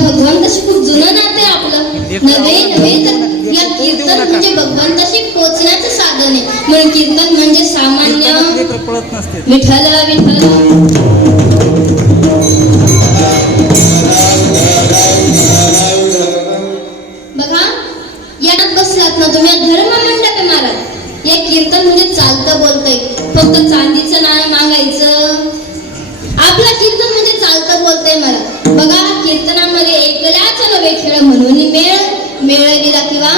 भगवंताशी खूप जुनं नाते आपलं. नव्हे तर या कीर्तन म्हणजे भगवंताशी पोचण्याचं साधन आहे. म्हणून कीर्तन म्हणजे सामान्य विठ्ठल विठ्ठल. बघा यात बसलात ना तुम्ही, धर्म मंडप आहे महाराज. हे कीर्तन म्हणजे चालतं बोलतंय, फक्त चांदीचं नाणं मागायचं. आपला कीर्तन म्हणजे चालतं बोलतंय महाराज. बघा कीर्तनामध्ये एकल्याच नवे खेळ म्हणून मेळविला किंवा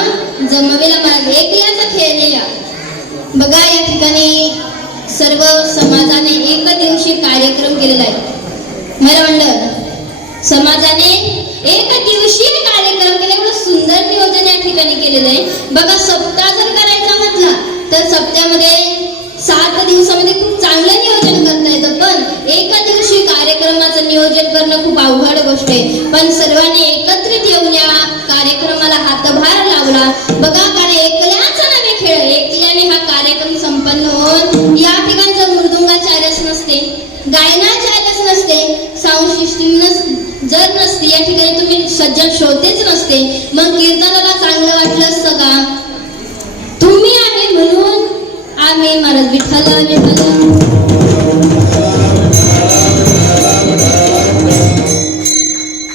जमविला महाराज, एकल्याचा खेळ नाही. बघा या ठिकाणी सर्व समाजाने एक दिवशी कार्यक्रम केलेला आहे. महिला मंडळ समाजाने एक दिवशी कार्यक्रम केला. एवढं सुंदर नियोजन या ठिकाणी केलेलं आहे. बघा सप्ताह जर करायचा म्हटला तर सप्त्यामध्ये 7 दिवसामध्ये खूप चांगलं नियोजन करता येतं, पण एका दिवशी कार्यक्रमाचं नियोजन करणं खूप अवघड गोष्ट आहे. पण सर्वांनी एकत्रित येऊन या कार्यक्रमाला हातभार लावला. बघा कारण एकल्याचा नवे खेळ, एकल्याने हा कार्यक्रम संपन्न होऊन या ठिकाणचं मृदुंगाचार्यच नसते, गायनाचार्यच नसते, साऊंड सिस्टीम जर नसते, या ठिकाणी तुम्ही सज्जन श्रोतेच नसते, मग कीर्तनाला चांगलं वाटलं असतं का? तुम्ही आहे म्हणून आम्ही महाराज विठ्ठल विठ्ठल.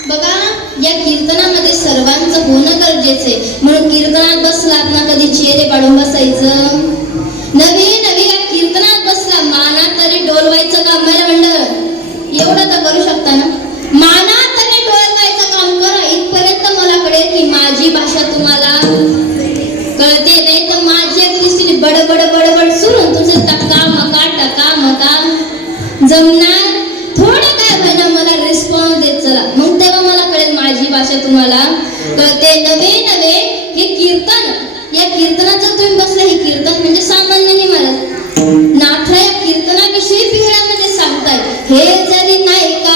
बघा या कीर्तनामध्ये सर्वांचं होणं गरजेचं आहे. म्हणून कीर्तनात बसलात ना कधी चेहरे पाडून बसायचं. नवे या कीर्तनात बसला मानात तरी डोलवायचं काम. महिला मंडळ एवढं तर करू शकता ना, मानात तरी डोलवायचं काम करा. इथपर्यंत मला कळेल की माझी भाषा तुम्हाला कळते. नाही तर माझी एक दिसली बडबड बडबड सुरू, तुझं टका मका जमणार थोडं काय व्हायला मला रिस्पॉन्स देत चला, मग तेव्हा मला कळेल माझी भाषा तुम्हाला कळते. नवे हे कीर्तन, या कीर्तनात जर तुम्ही बसला, हे कीर्तन म्हणजे सामान्य नाही महाराज. नाथा या कीर्तनाविषयी पिंगळामध्ये सांगताय. हे जरी नाही का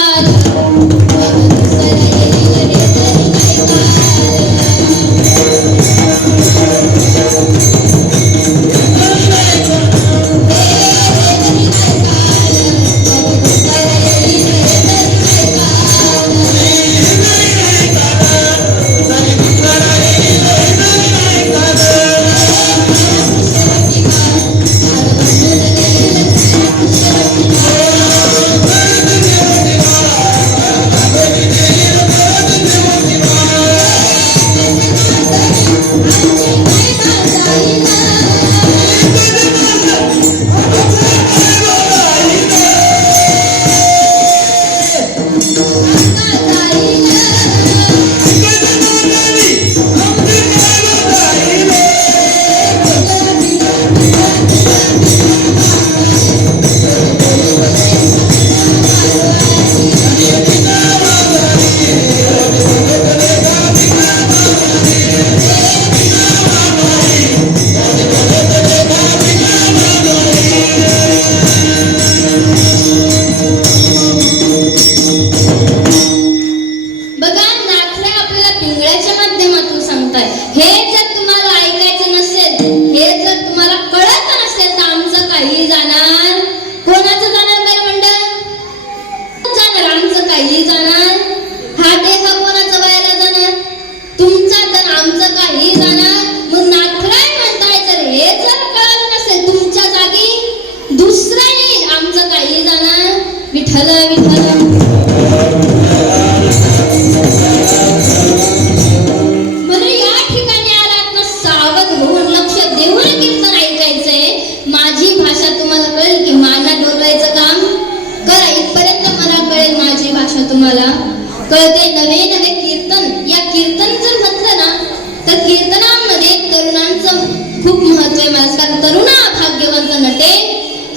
कळते. नवे कीर्तन, या कीर्तन जर म्हटलं ना तर कीर्तनामध्ये तरुणांचं खूप महत्व आहे. कारण तरुणा भाग्यवंत नटे.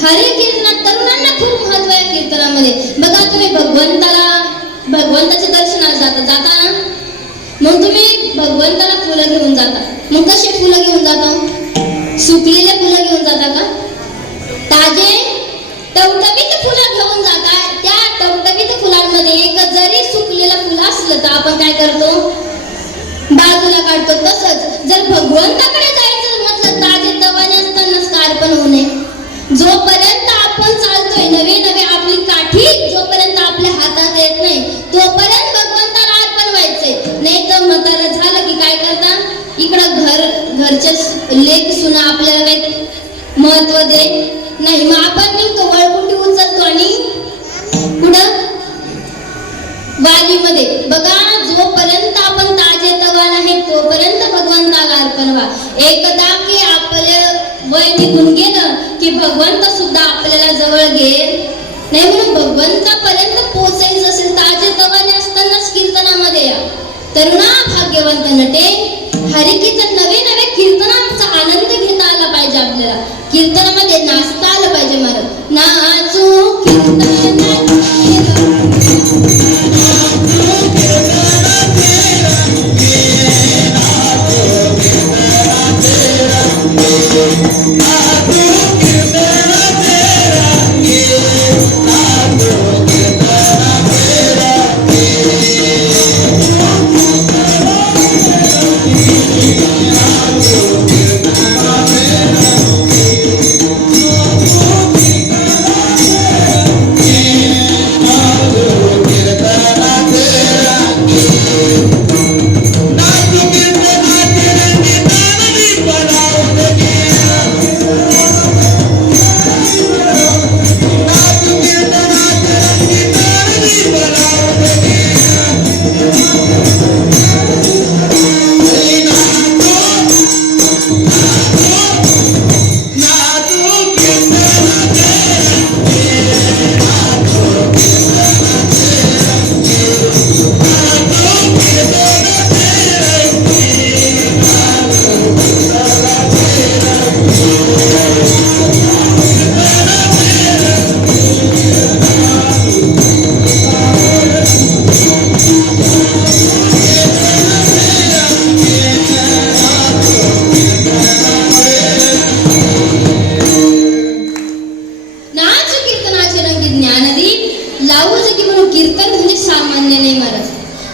हरे कीर्तनात तरुणांना खूप महत्व आहे कीर्तनामध्ये. बघा तुम्ही भगवंताच्या दर्शनाला जाता ना, मग तुम्ही भगवंताला फुलं घेऊन जाता. मग कसे फुलं घेऊन जाता? सुकलेले फुलं घेऊन जाता का? ताजे टवटवीत फुलं घेऊन जाता. त्या टवटवीत फुलांमध्ये एक जरी सुकलेलं फुल असलं तर आपण काय करतो? बाजूला काढतो. तसंच जर भगवंताकडे जायचं म्हटलं ताजे तवाने असतानाच कार्पण होऊ नये. जोपर्यंत आपण चालतोय नवे आपली काठी जोपर्यंत आपल्या हातात येत नाही तोपर्यंत भगवंताला अर्पण व्हायचं. महत्व दे नाही. मग आपण निघतो वळकुटी उचलतो आणि कुठं वालीमध्ये. बघा, जोपर्यंत आपण ताजे तवान आहे तोपर्यंत भगवंताला अर्पण व्हा. एकदा की आपलं वय निघून गेलं की भगवंत सुद्धा आपल्याला जवळ घेईल नाही. म्हणून भगवंतापर्यंत पोहोचायचं असेल ताजे तवाने असतानाच कीर्तनामध्ये या. तरुणा भाग्यवंत नटे, हरिकीर्तन नवे नवे कीर्तनाचा आनंद घेता आला पाहिजे. आपल्याला कीर्तनामध्ये नाचता आलं पाहिजे. महाराज नाचू कीर्तन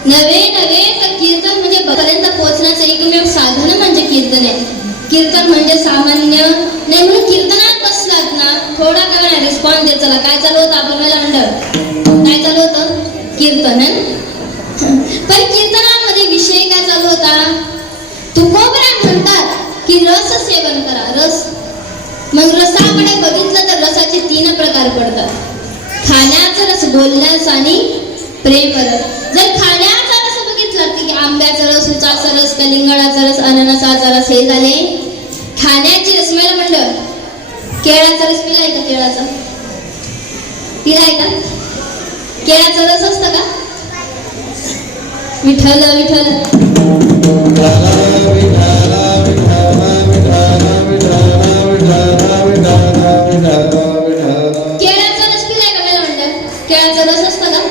नवे नवे तर कीर्तन म्हणजे पर्यंत पोहोचण्याचं एकमेव साधन म्हणजे कीर्तन आहे. कीर्तन म्हणजे सामान्य नाही. म्हणून कीर्तनात बसलात ना थोडा का नाही रिस्पॉन्स देत चला. काय चालू होतं आपलं मला मंडळ काय चालू होतं कीर्तन. पण कीर्तनामध्ये विषय काय चालू होता. तुकोबराय म्हणतात की रस सेवन करा. रस मग रसाकडे बघितलं तर रसाचे 3 प्रकार पडतात. खाण्याचा रस, बोलण्याचा आणि प्रेम रस. जर खाण्याचा रस बघितला की आंब्याचा रस, उसाचा रस, कलिंगडाचा रस, अननसाचा रस हे झाले खाण्याची रस. मला म्हणलं केळाचा रस पिलाय का. केळाचा पिलाय का. केळाचा रस असतं का. विठ्ठल विठ्ठल केळाचा रस पिलाय का. मला म्हणलं केळाचा रस असतं का.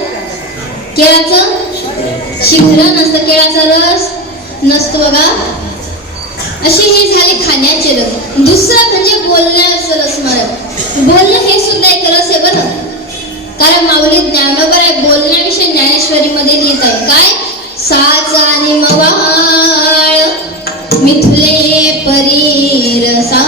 केळाचं शिखरण नसतं, केळाचा रस नसतो बघा. अशी हे झाले खाण्याचे रस. दुसरं म्हणजे बोलण्याचं रस. म्हणत बोलणं हे सुद्धा एक रस आहे बरं. कारण माऊली ज्ञानोबा आहे बोलण्याविषयी ज्ञानेश्वरी मध्ये लिहित आहे काय. साच आणि मवाळ मिथुले परी रसा